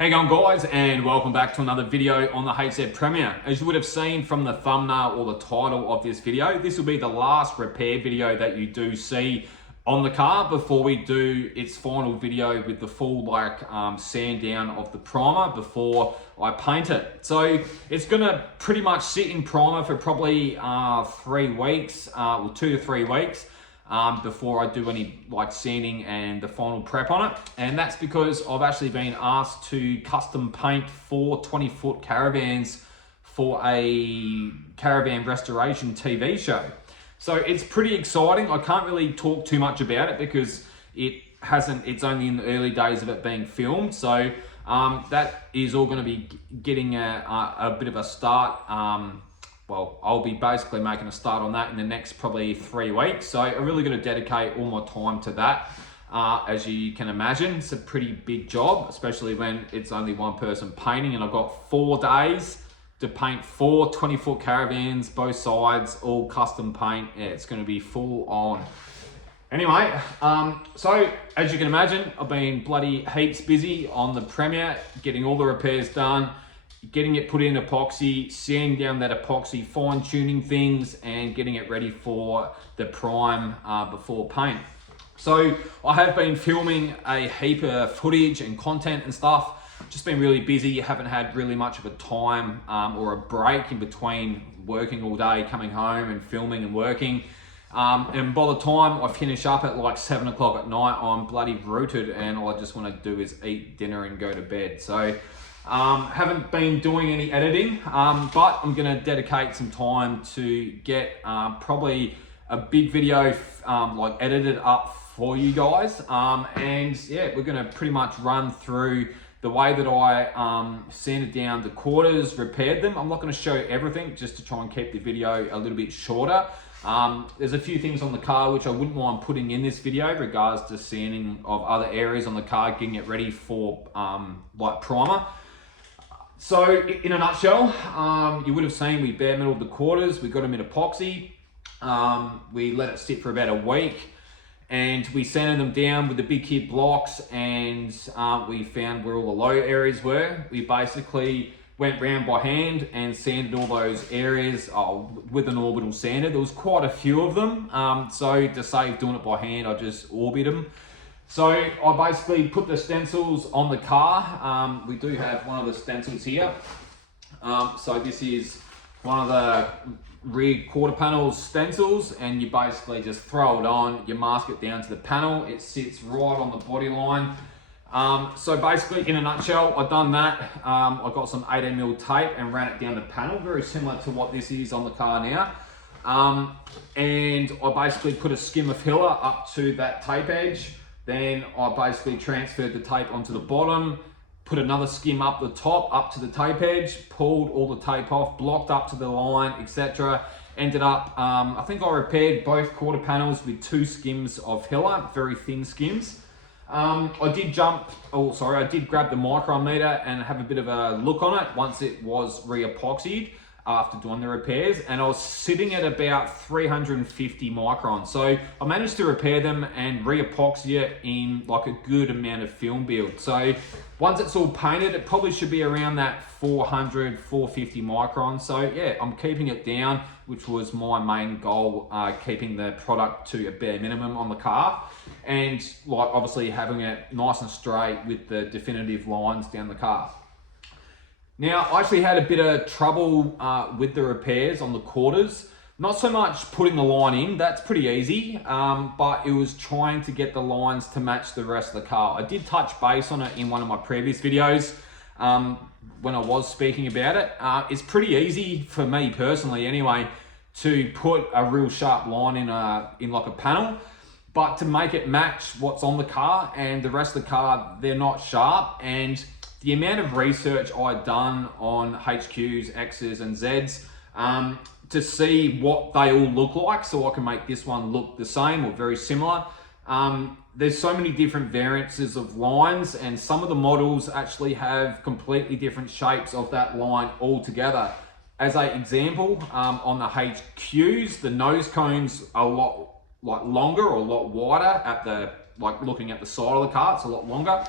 How you going, guys, and welcome back to another video on the HZ Premier. As you would have seen from the thumbnail or the title of this video, this will be the last repair video that you do see on the car before we do its final video with the full sand down of the primer before I paint it. So it's gonna pretty much sit in primer for probably 3 weeks, or 2 to 3 weeks. Before I do any sanding and the final prep on it. And that's because I've actually been asked to custom paint 4 20-foot caravans for a caravan restoration TV show. So it's pretty exciting. I can't really talk too much about it because it's only in the early days of it being filmed. So that is all gonna be getting a bit of a start. Well, I'll be basically making a start on that in the next probably 3 weeks. So I'm really going to dedicate all my time to that. As you can imagine, it's a pretty big job, especially when it's only one person painting, and I've got 4 days to paint 4 20-foot caravans, both sides, all custom paint. Yeah, it's going to be full on. Anyway, so as you can imagine, I've been bloody heaps busy on the Premier, getting all the repairs done, getting it put in epoxy, sanding down that epoxy, fine tuning things, and getting it ready for the prime before paint. So I have been filming a heap of footage and content and stuff. Just been really busy, haven't had really much of a time or a break in between working all day, coming home and filming and working. And by the time I finish up at 7 o'clock at night, I'm bloody rooted and all I just want to do is eat dinner and go to bed. So haven't been doing any editing, but I'm going to dedicate some time to get probably a big video edited up for you guys. And yeah, we're going to pretty much run through the way that I sanded down the quarters, repaired them. I'm not going to show everything just to try and keep the video a little bit shorter. There's a few things on the car which I wouldn't mind putting in this video in regards to sanding of other areas on the car, getting it ready for primer. So in a nutshell, you would have seen we bare metaled the quarters, we got them in epoxy, we let it sit for about a week, and we sanded them down with the big kit blocks, and we found where all the low areas were. We basically went round by hand and sanded all those areas with an orbital sander. There was quite a few of them, so to save doing it by hand, I just orbited them. So I basically put the stencils on the car. We do have one of the stencils here. So this is one of the rear quarter panel stencils, and you basically just throw it on, you mask it down to the panel, it sits right on the body line. So basically, in a nutshell, I've done that. I got some 18mm tape and ran it down the panel, very similar to what this is on the car now. And I basically put a skim of filler up to that tape edge. Then I basically transferred the tape onto the bottom, put another skim up the top, up to the tape edge, pulled all the tape off, blocked up to the line, etc. Ended up, I think I repaired both quarter panels with 2 skims of filler, very thin skims. I did grab the micrometer and have a bit of a look on it once it was re-epoxied after doing the repairs, and I was sitting at about 350 microns. So I managed to repair them and re-epoxy it in a good amount of film build. So once it's all painted, it probably should be around that 400, 450 microns. So yeah, I'm keeping it down, which was my main goal, keeping the product to a bare minimum on the car. And obviously having it nice and straight with the definitive lines down the car. Now, I actually had a bit of trouble with the repairs on the quarters. Not so much putting the line in, that's pretty easy, but it was trying to get the lines to match the rest of the car. I did touch base on it in one of my previous videos when I was speaking about it. It's pretty easy for me personally anyway to put a real sharp line in a panel, but to make it match what's on the car and the rest of the car, they're not sharp. And the amount of research I'd done on HQs, X's and Z's to see what they all look like so I can make this one look the same or very similar. There's so many different variances of lines, and some of the models actually have completely different shapes of that line altogether. As an example, on the HQs, the nose cones are a lot longer or a lot wider at the, looking at the side of the car, it's a lot longer.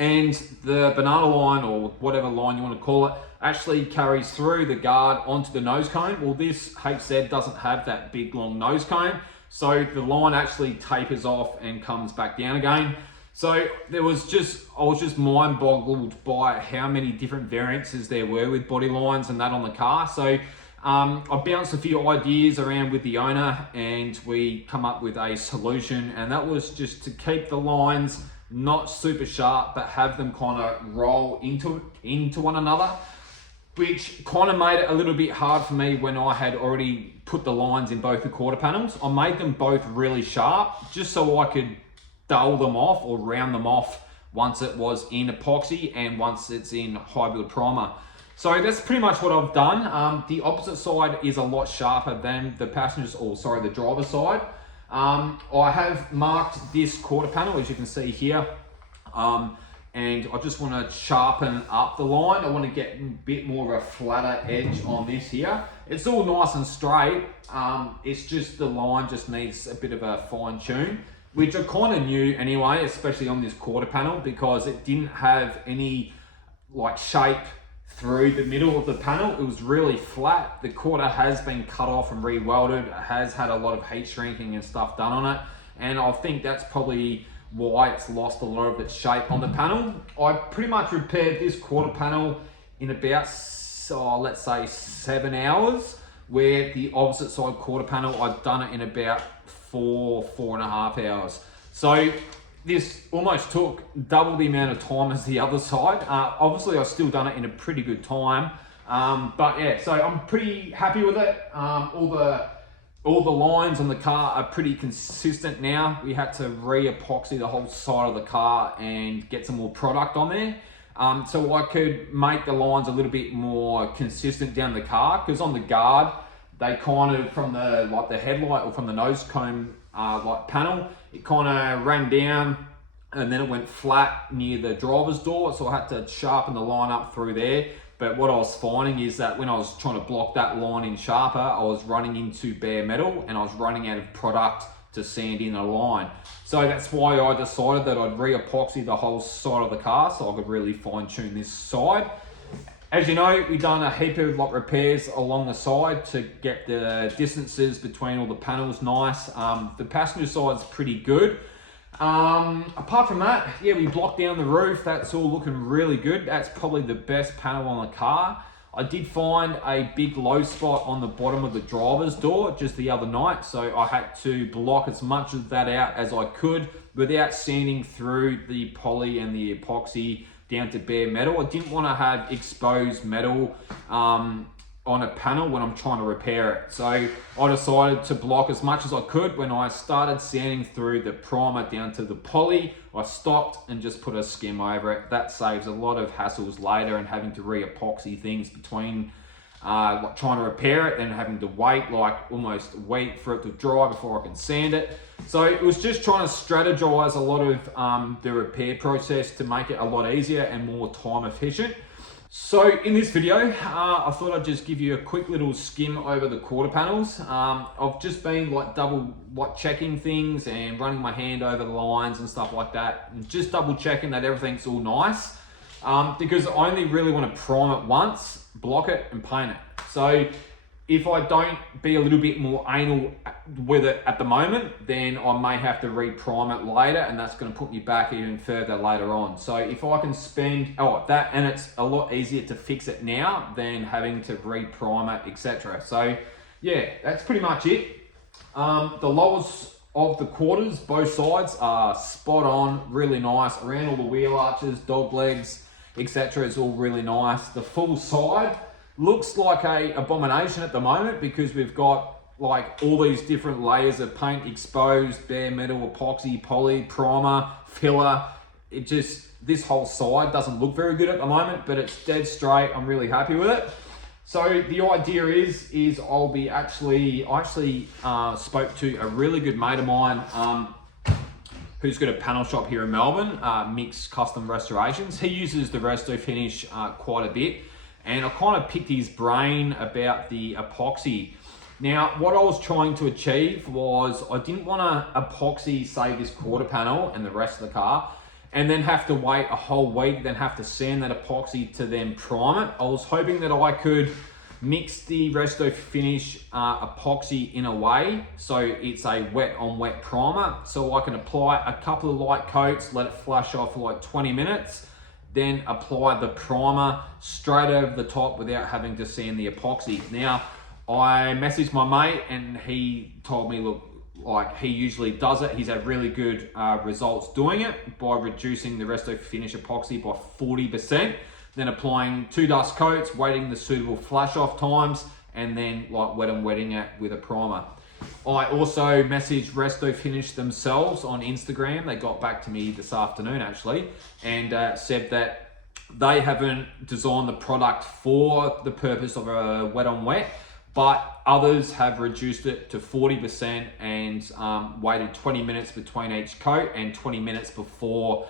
and the banana line, or whatever line you want to call it, actually carries through the guard onto the nose cone. Well, this HZ doesn't have that big long nose cone, so the line actually tapers off and comes back down again. So I was just mind boggled by how many different variances there were with body lines and that on the car. So I bounced a few ideas around with the owner, and we come up with a solution, and that was just to keep the lines not super sharp, but have them kind of roll into one another, which kind of made it a little bit hard for me when I had already put the lines in both the quarter panels. I made them both really sharp just so I could dull them off or round them off once it was in epoxy and once it's in high build primer. So that's pretty much what I've done. The opposite side is a lot sharper than the the driver's side. I have marked this quarter panel, as you can see here, and I just want to sharpen up the line. I want to get a bit more of a flatter edge on this here. It's all nice and straight, it's just the line just needs a bit of a fine tune, which I kind of knew anyway, especially on this quarter panel, because it didn't have any like shape through the middle of the panel. It was really flat. The quarter has been cut off and re-welded. It has had a lot of heat shrinking and stuff done on it, and I think that's probably why it's lost a lot of its shape on the panel. I pretty much repaired this quarter panel in about, let's say 7 hours, where the opposite side quarter panel, I've done it in about 4.5 hours. So this almost took double the amount of time as the other side. Obviously, I've still done it in a pretty good time. But yeah, so I'm pretty happy with it. All the lines on the car are pretty consistent now. We had to re-epoxy the whole side of the car and get some more product on there. So I could make the lines a little bit more consistent down the car, because on the guard, they kind of, from the headlight or from the nose cone like panel, it kind of ran down and then it went flat near the driver's door, so I had to sharpen the line up through there. But what I was finding is that when I was trying to block that line in sharper, I was running into bare metal and I was running out of product to sand in the line. So that's why I decided that I'd re-epoxy the whole side of the car so I could really fine tune this side. As you know, we've done a heap of repairs along the side to get the distances between all the panels nice. The passenger side's pretty good. Apart from that, yeah, we blocked down the roof. That's all looking really good. That's probably the best panel on the car. I did find a big low spot on the bottom of the driver's door just the other night, so I had to block as much of that out as I could without sanding through the poly and the epoxy down to bare metal. I didn't want to have exposed metal on a panel when I'm trying to repair it. So I decided to block as much as I could. When I started sanding through the primer down to the poly, I stopped and just put a skim over it. That saves a lot of hassles later and having to re-epoxy things between like trying to repair it and having to wait like almost a week for it to dry before I can sand it. So it was just trying to strategize a lot of the repair process to make it a lot easier and more time efficient. So in this video, I thought I'd just give you a quick little skim over the quarter panels. I've just been double checking things and running my hand over the lines and stuff like that, and just double checking that everything's all nice, because I only really want to prime it once, block it and paint it. So if I don't be a little bit more anal with it at the moment, then I may have to re-prime it later, and that's going to put me back even further later on. So if I can spend that, and it's a lot easier to fix it now than having to re-prime it, etc. So yeah, that's pretty much it. The lowers of the quarters, both sides, are spot on, really nice. Around all the wheel arches, dog legs, etc. is all really nice. The full side looks like a abomination at the moment because we've got like all these different layers of paint exposed, bare metal, epoxy, poly, primer, filler. It just, this whole side doesn't look very good at the moment, but it's dead straight. I'm really happy with it. So the idea is I actually spoke to a really good mate of mine who's got a panel shop here in Melbourne, Mix Custom Restorations. He uses the Resto finish quite a bit. And I kind of picked his brain about the epoxy. Now, what I was trying to achieve was I didn't want to epoxy, say, this quarter panel and the rest of the car, and then have to wait a whole week, then have to sand that epoxy to then prime it. I was hoping that I could mix the Resto Finish epoxy in a way so it's a wet on wet primer, so I can apply a couple of light coats, let it flush off for like 20 minutes, then apply the primer straight over the top without having to sand the epoxy. Now, I messaged my mate and he told me, look, like he usually does it. He's had really good results doing it by reducing the Resto Finish epoxy by 40%, then applying 2 dust coats, waiting the suitable flash off times, and then like wet and wetting it with a primer. I also messaged Resto Finish themselves on Instagram. They got back to me this afternoon actually, and said that they haven't designed the product for the purpose of a wet on wet, but others have reduced it to 40% and waited 20 minutes between each coat and 20 minutes before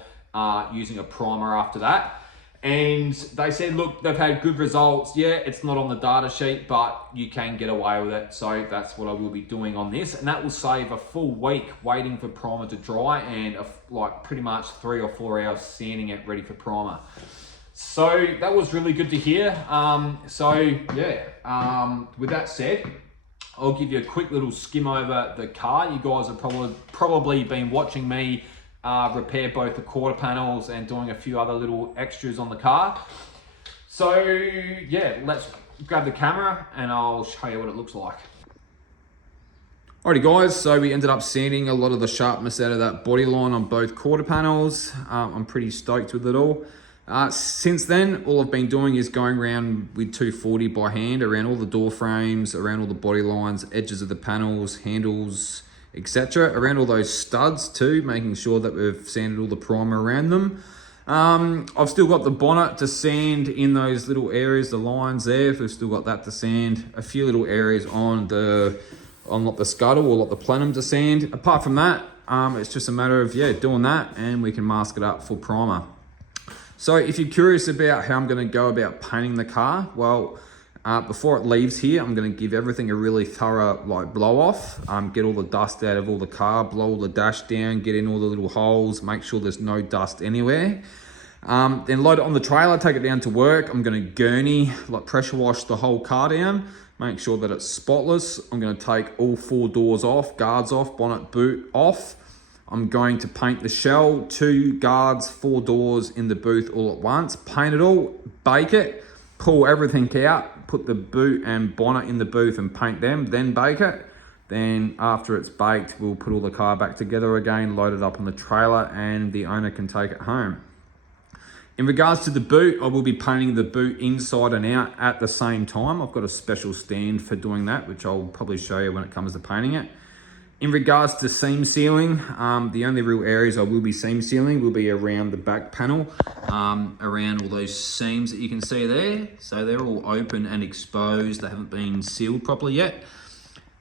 using a primer after that. And they said, look, they've had good results. Yeah, it's not on the data sheet, but you can get away with it. So that's what I will be doing on this. And that will save a full week waiting for primer to dry and like pretty much 3 or 4 hours sanding it ready for primer. So that was really good to hear. With that said, I'll give you a quick little skim over the car. You guys have probably been watching me repair both the quarter panels and doing a few other little extras on the car. So yeah, let's grab the camera and I'll show you what it looks like. Alrighty guys, so we ended up sanding a lot of the sharpness out of that body line on both quarter panels. I'm pretty stoked with it all. Since then, all I've been doing is going around with 240 by hand around all the door frames, around all the body lines, edges of the panels, handles, etc. Around all those studs too, making sure that we've sanded all the primer around them. I've still got the bonnet to sand in those little areas, the lines there. We've still got that to sand. A few little areas on like the scuttle or like the plenum to sand. Apart from that, it's just a matter of doing that and we can mask it up for primer. So if you're curious about how I'm going to go about painting the car, well, before it leaves here, I'm going to give everything a really thorough blow off, get all the dust out of all the car, blow all the dash down, get in all the little holes, make sure there's no dust anywhere. Then load it on the trailer, take it down to work. I'm going to gurney, pressure wash the whole car down, make sure that it's spotless. I'm going to take all 4 doors off, guards off, bonnet, boot off. I'm going to paint the shell, 2 guards, 4 doors in the booth all at once, paint it all, bake it, pull everything out, put the boot and bonnet in the booth and paint them, then bake it. Then after it's baked, we'll put all the car back together again, load it up on the trailer, and the owner can take it home. In regards to the boot, I will be painting the boot inside and out at the same time. I've got a special stand for doing that, which I'll probably show you when it comes to painting it. In regards to seam sealing, the only real areas I will be seam sealing will be around the back panel, around all those seams that you can see there. So they're all open and exposed. They haven't been sealed properly yet.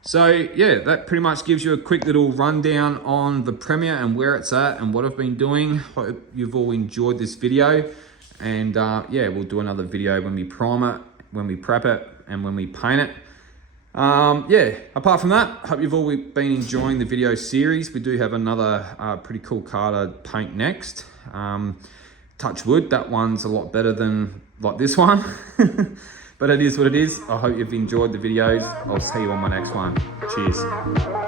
So yeah, that pretty much gives you a quick little rundown on the Premier and where it's at and what I've been doing. Hope you've all enjoyed this video. And we'll do another video when we prime it, when we prep it, and when we paint it. Apart from that, hope you've all been enjoying the video series. We do have another pretty cool car to paint next. Touch wood, that one's a lot better than this one. But it is what it is. I hope you've enjoyed the videos. I'll see you on my next one. Cheers.